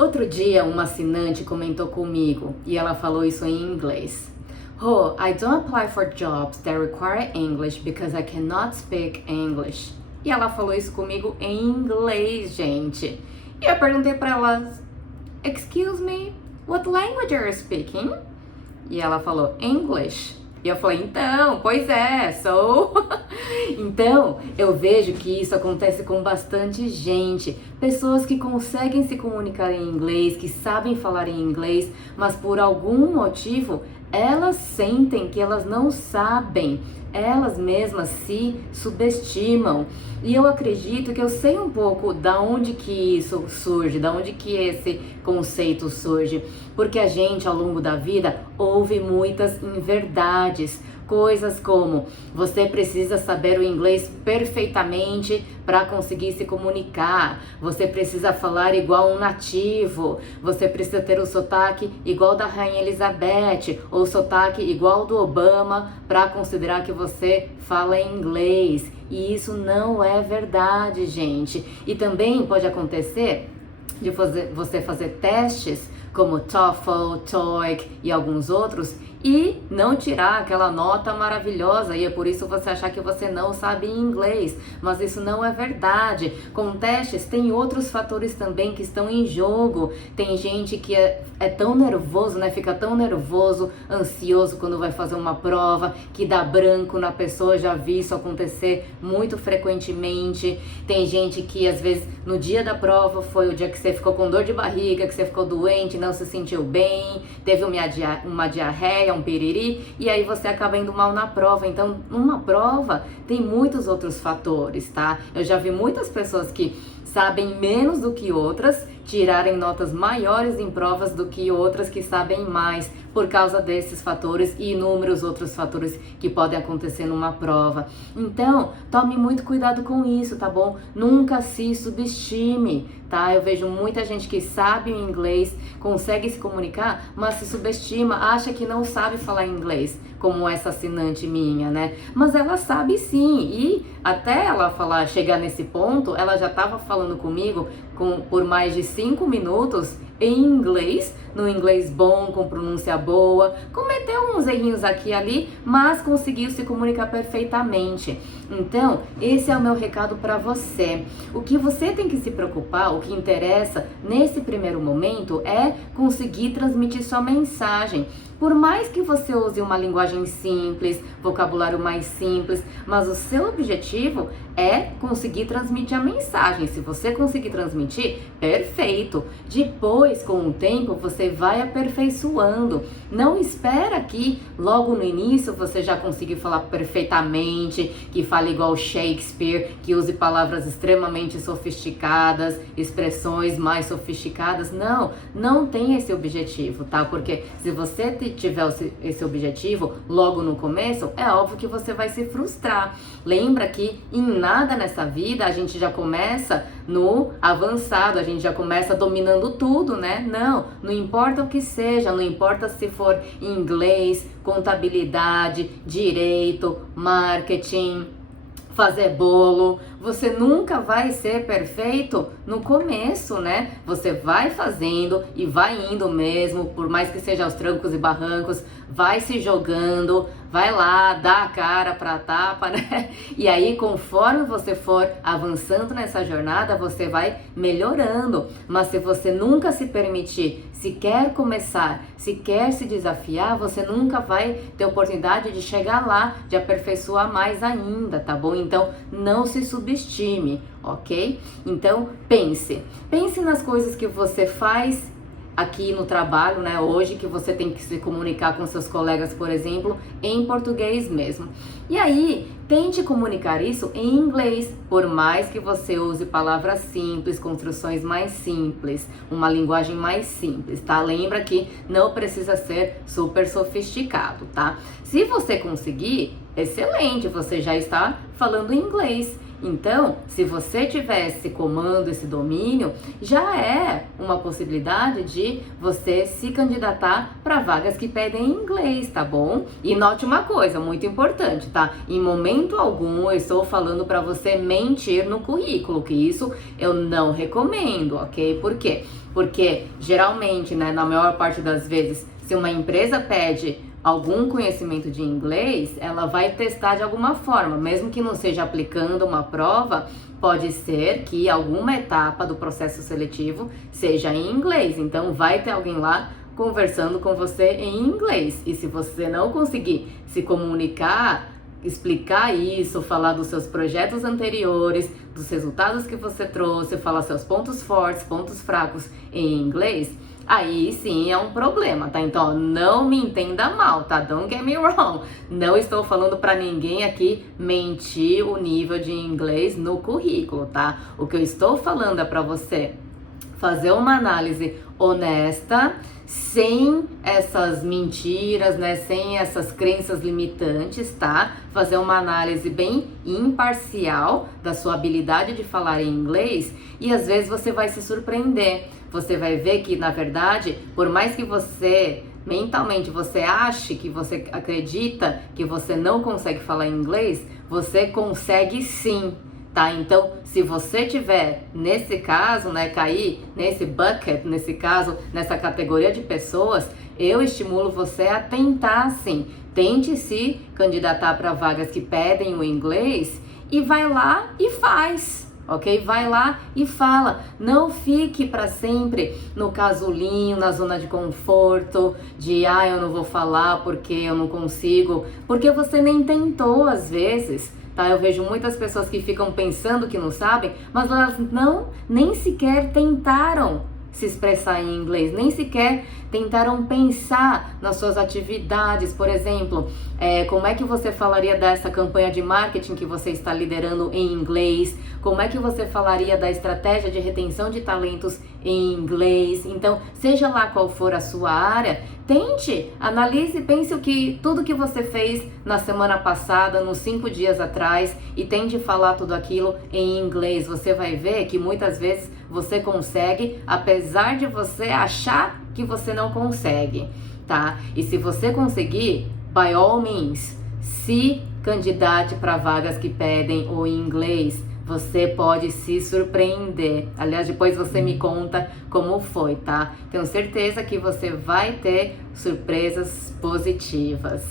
Outro dia, uma assinante comentou comigo e ela falou isso em inglês. Oh, I don't apply for jobs that require English because I cannot speak English. E ela falou isso comigo em inglês, gente. E eu perguntei para ela, excuse me, what language are you speaking? E ela falou, English. E eu falei, então, pois é, Então, eu vejo que isso acontece com bastante gente. Pessoas que conseguem se comunicar em inglês, que sabem falar em inglês, mas por algum motivo, elas sentem que elas não sabem. Elas mesmas se subestimam. E eu acredito que eu sei um pouco da onde que isso surge, da onde que esse conceito surge. Porque a gente, ao longo da vida, ouve muitas inverdades. Coisas como, você precisa saber o inglês perfeitamente para conseguir se comunicar. Você precisa falar igual um nativo. Você precisa ter o sotaque igual da Rainha Elizabeth ou o sotaque igual do Obama para considerar que você fala inglês. E isso não é verdade, gente. E também pode acontecer de você fazer testes como TOEFL, TOEIC e alguns outros e não tirar aquela nota maravilhosa e é por isso você achar que você não sabe inglês, mas isso não é verdade. Com testes tem outros fatores também que estão em jogo. Tem gente que é tão nervoso, né? Fica tão nervoso, ansioso quando vai fazer uma prova, que dá branco na pessoa. Já vi isso acontecer muito frequentemente. Tem gente que às vezes no dia da prova foi o dia que você ficou com dor de barriga, que você ficou doente, não se sentiu bem, teve uma diarreia, um piriri, e aí você acaba indo mal na prova. Então, numa prova, tem muitos outros fatores, tá? Eu já vi muitas pessoas que sabem menos do que outras tirarem notas maiores em provas do que outras que sabem mais por causa desses fatores e inúmeros outros fatores que podem acontecer numa prova. Então, tome muito cuidado com isso, tá bom? Nunca se subestime, tá? Eu vejo muita gente que sabe o inglês, consegue se comunicar, mas se subestima, acha que não sabe falar inglês, como essa assinante minha, né? Mas ela sabe sim, e até ela chegar nesse ponto, ela já estava falando comigo por mais de 5 minutos em inglês, no inglês bom, com pronúncia boa, cometeu uns errinhos aqui e ali, mas conseguiu se comunicar perfeitamente. Então, esse é o meu recado para você. O que você tem que se preocupar, o que interessa nesse primeiro momento é conseguir transmitir sua mensagem. Por mais que você use uma linguagem simples, vocabulário mais simples, mas o seu objetivo é conseguir transmitir a mensagem. Se você conseguir transmitir, perfeito. Depois, com o tempo, você vai aperfeiçoando. Não espera que logo no início você já consiga falar perfeitamente, que fale igual Shakespeare, que use palavras extremamente sofisticadas, expressões mais sofisticadas. Não tem esse objetivo, tá? Porque se você tiver esse objetivo logo no começo, é óbvio que você vai se frustrar. Lembra que em nada nessa vida a gente já começa no avançado, a gente já começa dominando tudo, né? Não importa o que seja, não importa se for inglês, contabilidade, direito, marketing, fazer bolo, você nunca vai ser perfeito no começo, né? Você vai fazendo e vai indo mesmo, por mais que seja aos trancos e barrancos, vai se jogando, vai lá, dá a cara pra tapa, né? E aí, conforme você for avançando nessa jornada, você vai melhorando. Mas se você nunca se permitir, se quer começar, se quer se desafiar, você nunca vai ter oportunidade de chegar lá, de aperfeiçoar mais ainda, tá bom? Então, não se subestime, ok? Então, pense nas coisas que você faz aqui no trabalho, né, hoje, que você tem que se comunicar com seus colegas, por exemplo, em português mesmo. E aí, tente comunicar isso em inglês, por mais que você use palavras simples, construções mais simples, uma linguagem mais simples, tá? Lembra que não precisa ser super sofisticado, tá? Se você conseguir, excelente, você já está falando inglês. Então, se você tiver esse comando, esse domínio, já é uma possibilidade de você se candidatar para vagas que pedem inglês, tá bom? E note uma coisa muito importante, tá? Em momento algum eu estou falando para você mentir no currículo, que isso eu não recomendo, ok? Por quê? Porque geralmente, né, na maior parte das vezes, se uma empresa pede algum conhecimento de inglês, ela vai testar de alguma forma, mesmo que não seja aplicando uma prova, pode ser que alguma etapa do processo seletivo seja em inglês. Então vai ter alguém lá conversando com você em inglês. E se você não conseguir se comunicar, explicar isso, falar dos seus projetos anteriores, dos resultados que você trouxe, falar seus pontos fortes, pontos fracos em inglês, aí sim é um problema, tá? Então, ó, não me entenda mal, tá? Don't get me wrong. Não estou falando pra ninguém aqui mentir o nível de inglês no currículo, tá? O que eu estou falando é pra você fazer uma análise honesta, sem essas mentiras, né? Sem essas crenças limitantes, tá? Fazer uma análise bem imparcial da sua habilidade de falar em inglês e às vezes você vai se surpreender. Você vai ver que, na verdade, por mais que você mentalmente você ache, que você acredita que você não consegue falar inglês, você consegue sim. Tá? Então, se você tiver nesse caso, né, cair nesse bucket, nesse caso, nessa categoria de pessoas, eu estimulo você a tentar sim. Tente se candidatar para vagas que pedem o inglês e vai lá e faz. Ok? Vai lá e fala. Não fique para sempre no casulinho, na zona de conforto, de eu não vou falar porque eu não consigo, porque você nem tentou às vezes. Tá? Eu vejo muitas pessoas que ficam pensando que não sabem, mas elas nem sequer tentaram se expressar em inglês, nem sequer tentaram pensar nas suas atividades. Por exemplo, como é que você falaria dessa campanha de marketing que você está liderando em inglês? Como é que você falaria da estratégia de retenção de talentos em inglês? Então, seja lá qual for a sua área, tente, analise, pense tudo que você fez na semana passada, nos 5 dias atrás, e tente falar tudo aquilo em inglês. Você vai ver que muitas vezes você consegue, apesar de você achar que você não consegue, tá? E se você conseguir, by all means, se candidate para vagas que pedem o inglês. Você pode se surpreender. Aliás, depois você me conta como foi, tá? Tenho certeza que você vai ter surpresas positivas.